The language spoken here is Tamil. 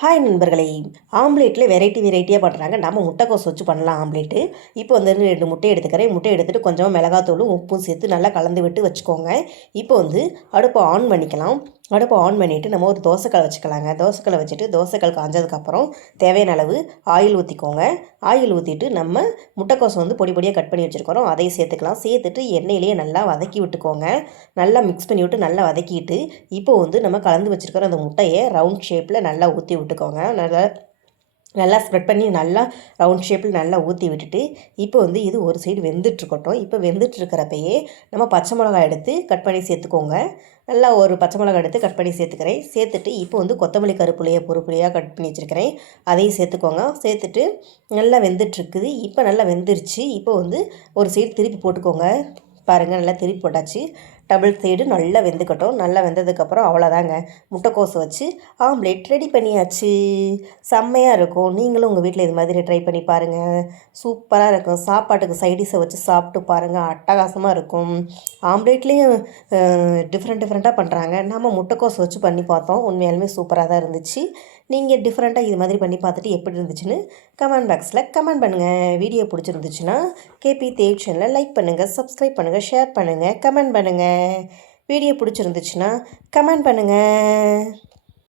ஹாய் நண்பர்களே, ஆம்லேட்டில் வெரைட்டியாக பண்ணுறாங்க. நம்ம முட்டைக்கோஸ் வச்சு பண்ணலாம் ஆம்லேட்டு. இப்போ வந்து 2 முட்டை எடுத்துக்கிறேன். முட்டை எடுத்துகிட்டு கொஞ்சமாக மிளகாத்தூளும் உப்பும் சேர்த்து நல்லா கலந்து விட்டு வச்சுக்கோங்க. இப்போ வந்து அடுப்பை ஆன் பண்ணிக்கலாம். அடுப்பை ஆன் பண்ணிவிட்டு நம்ம ஒரு தோசைக்கல் வச்சுக்கலாங்க. தோசைக்கல்லை வச்சுட்டு தோசைக்கல் காஞ்சதுக்கப்புறம் தேவையான அளவு ஆயில் ஊற்றிக்கோங்க. ஆயில் ஊற்றிட்டு நம்ம முட்டைக்கோஸ் வந்து பொடி பொடியாக கட் பண்ணி வச்சுருக்கிறோம், அதையும் சேர்த்துக்கலாம். சேர்த்துட்டு எண்ணெயிலேயே நல்லா வதக்கி விட்டுக்கோங்க. நல்லா மிக்ஸ் பண்ணி விட்டு நல்லா வதக்கிட்டு இப்போ வந்து நம்ம கலந்து வச்சுருக்கிற அந்த முட்டையை ரவுண்ட் ஷேப்பில் நல்லா ஊற்றி விட்டுக்கோங்க. நல்லா ஸ்ப்ரெட் பண்ணி நல்லா ரவுண்ட் ஷேப்பில் நல்லா ஊற்றி விட்டுட்டு இப்போ வந்து இது ஒரு சைடு வெந்துட்டுருக்கட்டும். இப்போ வெந்துட்டுருக்கிறப்பயே நம்ம பச்சை மிளகாய் எடுத்து கட் பண்ணி சேர்த்துக்கோங்க. நல்லா ஒரு பச்சை மிளகாய் எடுத்து கட் பண்ணி சேர்த்துக்கிறேன். சேர்த்துட்டு இப்போ வந்து கொத்தமல்லி கருப்புலையை பொறுப்புலையாக கட் பண்ணி வச்சுருக்கிறேன், அதையும் சேர்த்துக்கோங்க. சேர்த்துட்டு நல்லா வெந்துட்டுருக்குது. இப்போ நல்லா வெந்துருச்சு. இப்போ வந்து ஒரு சைடு திருப்பி போட்டுக்கோங்க. பாருங்கள், நல்லா திருப்பி போட்டாச்சு. டபுள் சைடு நல்லா வெந்துக்கட்டும். நல்லா வெந்ததுக்கப்புறம் அவ்வளோதாங்க, முட்டைக்கோஸ் வச்சு ஆம்லேட் ரெடி பண்ணியாச்சு. செம்மையாக இருக்கும். நீங்களும் உங்கள் வீட்டில் இது மாதிரி ட்ரை பண்ணி பாருங்கள். சூப்பராக இருக்கும். சாப்பாட்டுக்கு சைடிஷை வச்சு சாப்பிட்டு பாருங்கள், அட்டகாசமாக இருக்கும். ஆம்லேட்லேயும் டிஃப்ரெண்ட்டாக பண்ணுறாங்க. நம்ம முட்டைக்கோஸ் வச்சு பண்ணி பார்த்தோம். உண்மையாலுமே சூப்பராக தான் இருந்துச்சு. நீங்கள் டிஃப்ரெண்ட்டாக இது மாதிரி பண்ணி பார்த்துட்டு எப்படி இருந்துச்சுன்னு கமெண்ட் பாக்ஸில் கமெண்ட் பண்ணுங்கள். வீடியோ பிடிச்சிருந்துச்சுன்னா கேபி தேவ் சேனலை லைக் பண்ணுங்கள், சப்ஸ்கிரைப் பண்ணுங்கள், ஷேர் பண்ணுங்கள், கமெண்ட் பண்ணுங்கள். வீடியோ பிடிச்சிருந்துச்சுன்னா கமெண்ட் பண்ணுங்கள்.